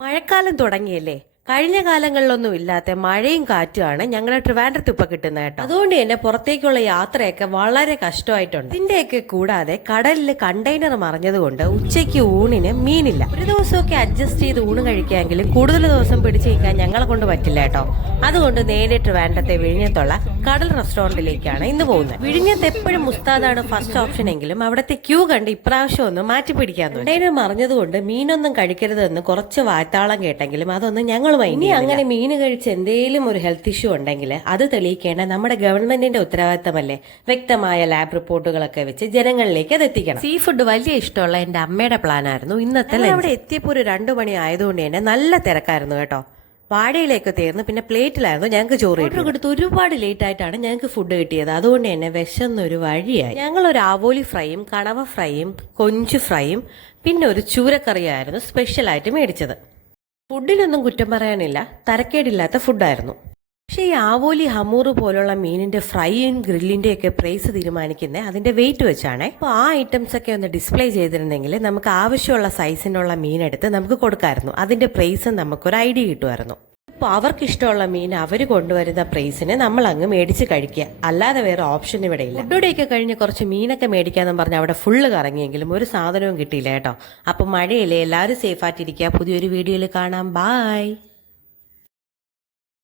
മഴക്കാലം തുടങ്ങിയല്ലേ? കഴിഞ്ഞ കാലങ്ങളിലൊന്നും ഇല്ലാത്ത മഴയും കാറ്റുമാണ് ഞങ്ങളുടെ ട്രിവാൻഡ്രത്ത് ഇപ്പൊ കിട്ടുന്നത് കേട്ടോ. അതുകൊണ്ട് തന്നെ പുറത്തേക്കുള്ള യാത്രയൊക്കെ വളരെ കഷ്ടമായിട്ടുണ്ട്. ഇതിന്റെയൊക്കെ കൂടാതെ കടലിൽ കണ്ടെയ്നർ മറിഞ്ഞതുകൊണ്ട് ഉച്ചയ്ക്ക് ഊണിന് മീനില്ല. ഒരു ദിവസമൊക്കെ അഡ്ജസ്റ്റ് ചെയ്ത് ഊണ് കഴിക്കാമെങ്കിലും കൂടുതൽ ദിവസം പിടിച്ചു നിൽക്കാൻ ഞങ്ങളെ കൊണ്ട് പറ്റില്ല കേട്ടോ. അതുകൊണ്ട് നേരെ ട്രിവാൻഡ്രത്തെ വിഴിഞ്ഞത്തുള്ള കടൽ റെസ്റ്റോറന്റിലേക്കാണ് ഇന്ന് പോകുന്നത്. വിഴിഞ്ഞത്ത് എപ്പോഴും മുസ്താദാണ് ഫസ്റ്റ് ഓപ്ഷൻ എങ്കിലും അവിടുത്തെ ക്യൂ കണ്ട് ഇപ്രാവശ്യം ഒന്ന് മാറ്റി പിടിക്കാൻ തോന്നി. കണ്ടെയ്നർ മറിഞ്ഞതുകൊണ്ട് മീനൊന്നും കഴിക്കരുതെന്ന് കുറച്ച് വായ്ത്താളം കേട്ടെങ്കിലും അതൊന്നും ഞങ്ങൾ ഇനി അങ്ങനെ മീൻ കഴിച്ച് എന്തെങ്കിലും ഒരു ഹെൽത്ത് ഇഷ്യൂ ഉണ്ടെങ്കിൽ അത് തെളിയിക്കേണ്ട നമ്മുടെ ഗവൺമെന്റിന്റെ ഉത്തരവാദിത്തമല്ലേ? വ്യക്തമായ ലാബ് റിപ്പോർട്ടുകളൊക്കെ വെച്ച് ജനങ്ങളിലേക്ക് അത് എത്തിക്കണം. സീ ഫുഡ് വലിയ ഇഷ്ടമുള്ള എന്റെ അമ്മയുടെ പ്ലാനായിരുന്നു ഇന്നത്തെ. അവിടെ എത്തിയപ്പോൾ ഒരു 2 മണി ആയതുകൊണ്ട് തന്നെ നല്ല തിരക്കായിരുന്നു കേട്ടോ. വാഴയിലേക്ക് തീർന്ന് പിന്നെ പ്ലേറ്റിലായിരുന്നു ഞങ്ങൾക്ക് ചോറ് കൊടുത്ത്. ഒരുപാട് ലേറ്റ് ആയിട്ടാണ് ഞങ്ങൾക്ക് ഫുഡ് കിട്ടിയത്. അതുകൊണ്ട് തന്നെ വിശന്നൊരു വഴിയായി. ഞങ്ങൾ ഒരു ആവോലി ഫ്രൈയും കണവ ഫ്രൈയും കൊഞ്ച് ഫ്രൈയും പിന്നെ ഒരു ചൂരക്കറിയായിരുന്നു സ്പെഷ്യലായിട്ട് മേടിച്ചത്. ഫുഡിനൊന്നും കുറ്റം പറയാനില്ല, തരക്കേടില്ലാത്ത ഫുഡായിരുന്നു. പക്ഷേ ഈ ആവോലി ഹമൂറ് പോലുള്ള മീനിന്റെ ഫ്രൈയും ഗ്രില്ലിന്റെ ഒക്കെ പ്രൈസ് തീരുമാനിക്കുന്നത് അതിന്റെ വെയിറ്റ് വെച്ചാണ്. അപ്പോൾ ആ ഐറ്റംസ് ഒക്കെ ഒന്ന് ഡിസ്പ്ലേ ചെയ്തിരുന്നെങ്കിൽ നമുക്ക് ആവശ്യമുള്ള സൈസിനുള്ള മീനെടുത്ത് നമുക്ക് കൊടുക്കാമായിരുന്നു. അതിന്റെ പ്രൈസ് നമുക്കൊരു ഐഡിയ കിട്ടുമായിരുന്നു. അപ്പോൾ അവർക്ക് ഇഷ്ടമുള്ള മീൻ അവർ കൊണ്ടുവരുന്ന പ്രൈസിന് നമ്മൾ അങ്ങ് മേടിച്ച് കഴിക്കുക, അല്ലാതെ വേറെ ഓപ്ഷൻ ഇവിടെ ഇല്ല. ഫുഡുടെയൊക്കെ കഴിഞ്ഞ് കുറച്ച് മീനൊക്കെ മേടിക്കാന്ന് പറഞ്ഞ് അവിടെ ഫുള്ള് കറങ്ങിയെങ്കിലും ഒരു സാധനവും കിട്ടിയില്ല കേട്ടോ. അപ്പോൾ മഴയില്ലേ, എല്ലാവരും സേഫായിട്ടിരിക്കുക. പുതിയൊരു വീഡിയോയിൽ കാണാം. ബായ്.